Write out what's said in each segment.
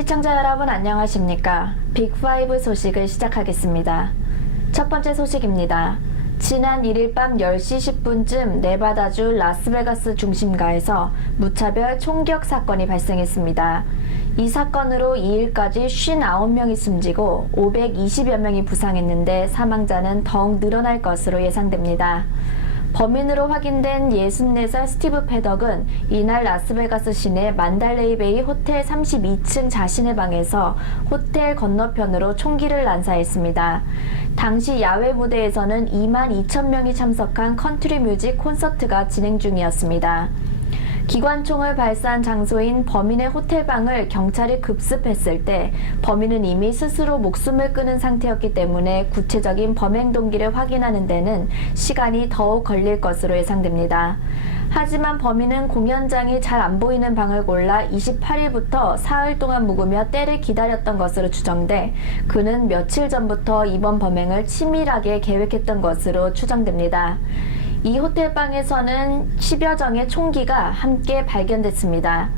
시청자 여러분 안녕하십니까? 빅5 소식을 시작하겠습니다. 첫 번째 소식입니다. 지난 1일 밤 10시 10분쯤 네바다주 라스베가스 중심가에서 무차별 총격 사건이 발생했습니다. 이 사건으로 2일까지 59명이 숨지고 520여 명이 부상했는데 사망자는 더욱 늘어날 것으로 예상됩니다. 범인으로 확인된 64살 스티브 패덕은 이날 라스베가스 시내 만달레이 베이 호텔 32층 자신의 방에서 호텔 건너편으로 총기를 난사했습니다. 당시 야외 무대에서는 2만 2천 명이 참석한 컨트리 뮤직 콘서트가 진행 중이었습니다. 기관총을 발사한 장소인 범인의 호텔방을 경찰이 급습했을 때 범인은 이미 스스로 목숨을 끊은 상태였기 때문에 구체적인 범행 동기를 확인하는 데는 시간이 더욱 걸릴 것으로 예상됩니다. 하지만 범인은 공연장이 잘 안 보이는 방을 골라 28일부터 사흘 동안 묵으며 때를 기다렸던 것으로 추정돼 그는 며칠 전부터 이번 범행을 치밀하게 계획했던 것으로 추정됩니다. 이 호텔방에서는 10여 정의 총기가 함께 발견됐습니다.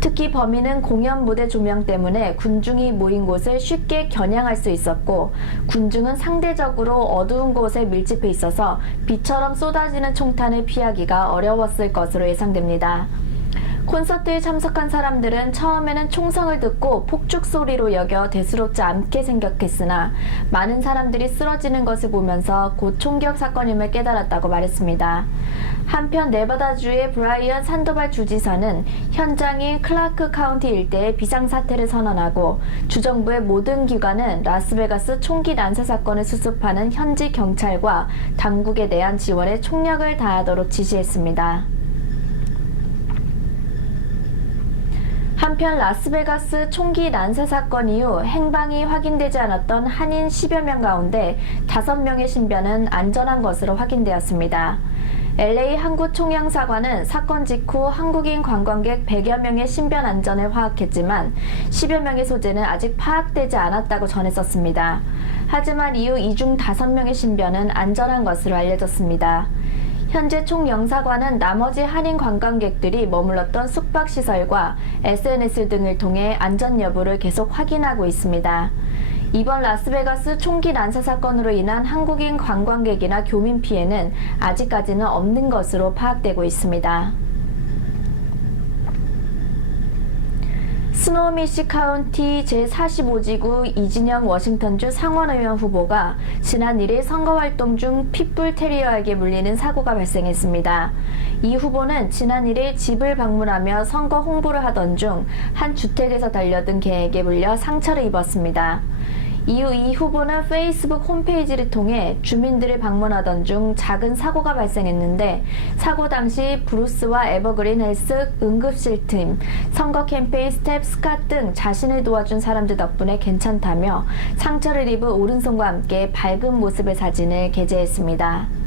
특히 범인은 공연 무대 조명 때문에 군중이 모인 곳을 쉽게 겨냥할 수 있었고 군중은 상대적으로 어두운 곳에 밀집해 있어서 비처럼 쏟아지는 총탄을 피하기가 어려웠을 것으로 예상됩니다. 콘서트에 참석한 사람들은 처음에는 총성을 듣고 폭죽 소리로 여겨 대수롭지 않게 생각했으나 많은 사람들이 쓰러지는 것을 보면서 곧 총격 사건임을 깨달았다고 말했습니다. 한편 네바다주의 브라이언 산도발 주지사는 현장인 클라크 카운티 일대에 비상사태를 선언하고 주정부의 모든 기관은 라스베가스 총기 난사 사건을 수습하는 현지 경찰과 당국에 대한 지원에 총력을 다하도록 지시했습니다. 한편 라스베가스 총기 난사 사건 이후 행방이 확인되지 않았던 한인 10여 명 가운데 5명의 신변은 안전한 것으로 확인되었습니다. LA 한국총영사관은 사건 직후 한국인 관광객 100여 명의 신변 안전을 파악했지만 10여 명의 소재는 아직 파악되지 않았다고 전했었습니다. 하지만 이후 이 중 5명의 신변은 안전한 것으로 알려졌습니다. 현재 총영사관은 나머지 한인 관광객들이 머물렀던 숙박시설과 SNS 등을 통해 안전 여부를 계속 확인하고 있습니다. 이번 라스베가스 총기 난사 사건으로 인한 한국인 관광객이나 교민 피해는 아직까지는 없는 것으로 파악되고 있습니다. 스노우미시 카운티 제45지구 이진영 워싱턴주 상원의원 후보가 지난 1일 선거활동 중 핏불 테리어에게 물리는 사고가 발생했습니다. 이 후보는 지난 1일 집을 방문하며 선거 홍보를 하던 중 한 주택에서 달려든 개에게 물려 상처를 입었습니다. 이후 이 후보는 페이스북 홈페이지를 통해 주민들을 방문하던 중 작은 사고가 발생했는데 사고 당시 브루스와 에버그린 헬스 응급실팀, 선거 캠페인 스텝 스캇 등 자신을 도와준 사람들 덕분에 괜찮다며 상처를 입은 오른손과 함께 밝은 모습의 사진을 게재했습니다.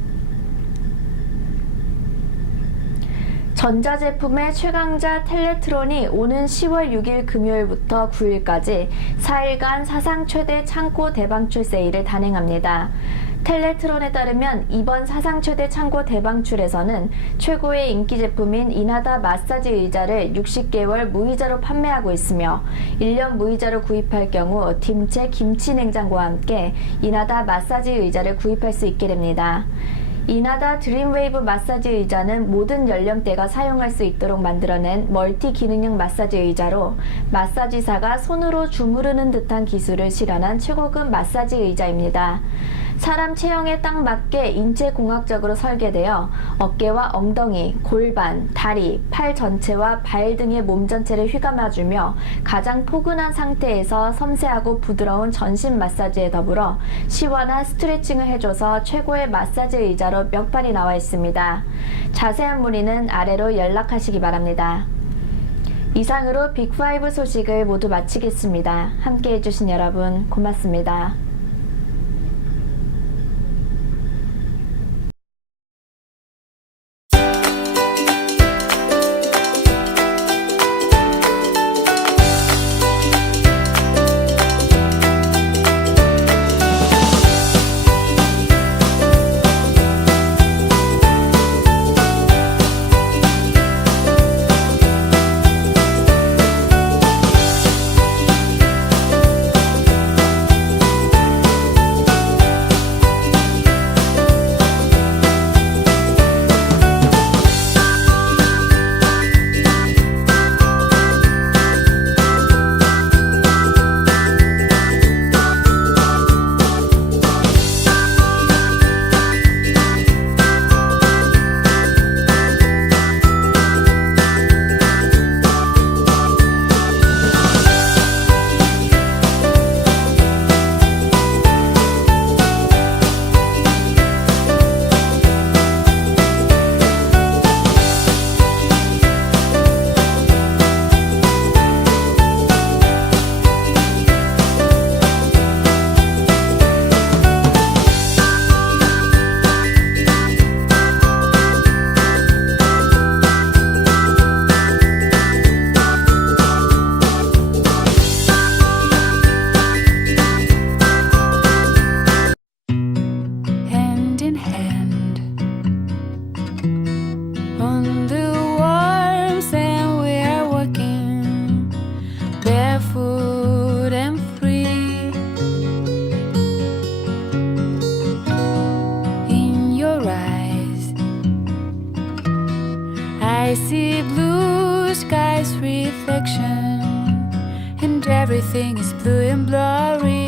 전자제품의 최강자 텔레트론이 오는 10월 6일 금요일부터 9일까지 4일간 사상 최대 창고 대방출 세일을 단행합니다. 텔레트론에 따르면 이번 사상 최대 창고 대방출에서는 최고의 인기 제품인 이나다 마사지 의자를 60개월 무이자로 판매하고 있으며 1년 무이자로 구입할 경우 팀체 김치 냉장고와 함께 이나다 마사지 의자를 구입할 수 있게 됩니다. 이나다 드림웨이브 마사지 의자는 모든 연령대가 사용할 수 있도록 만들어낸 멀티 기능형 마사지 의자로 마사지사가 손으로 주무르는 듯한 기술을 실현한 최고급 마사지 의자입니다. 사람 체형에 딱 맞게 인체공학적으로 설계되어 어깨와 엉덩이, 골반, 다리, 팔 전체와 발 등의 몸 전체를 휘감아주며 가장 포근한 상태에서 섬세하고 부드러운 전신 마사지에 더불어 시원한 스트레칭을 해줘서 최고의 마사지 의자로 몇 판이 나와 있습니다. 자세한 문의는 아래로 연락하시기 바랍니다. 이상으로 빅5 소식을 모두 마치겠습니다. 함께 해주신 여러분 고맙습니다. see blue skies reflection, and everything is blue and blurry.